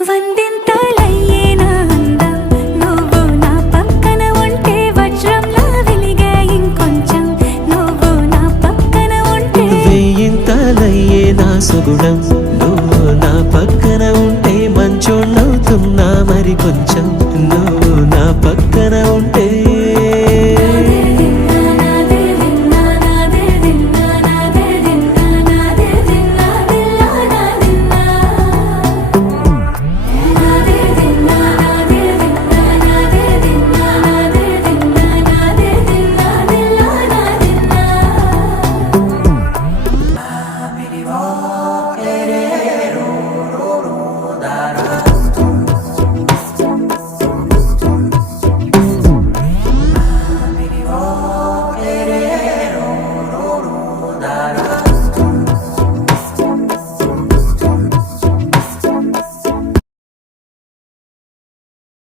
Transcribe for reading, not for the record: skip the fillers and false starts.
వందింతలయ్యేనా అందం నువ్వు నా పక్కన ఉంటే వజ్రంలా వెలిగే ఇంకొంచెం నువ్వు నా పక్కన ఉంటే వెయ్యింతలయ్యేనా సుగుణం నువ్వు నా పక్కన ఉంటే మంచోణ్ణవుతున్నా మరి కొంచెం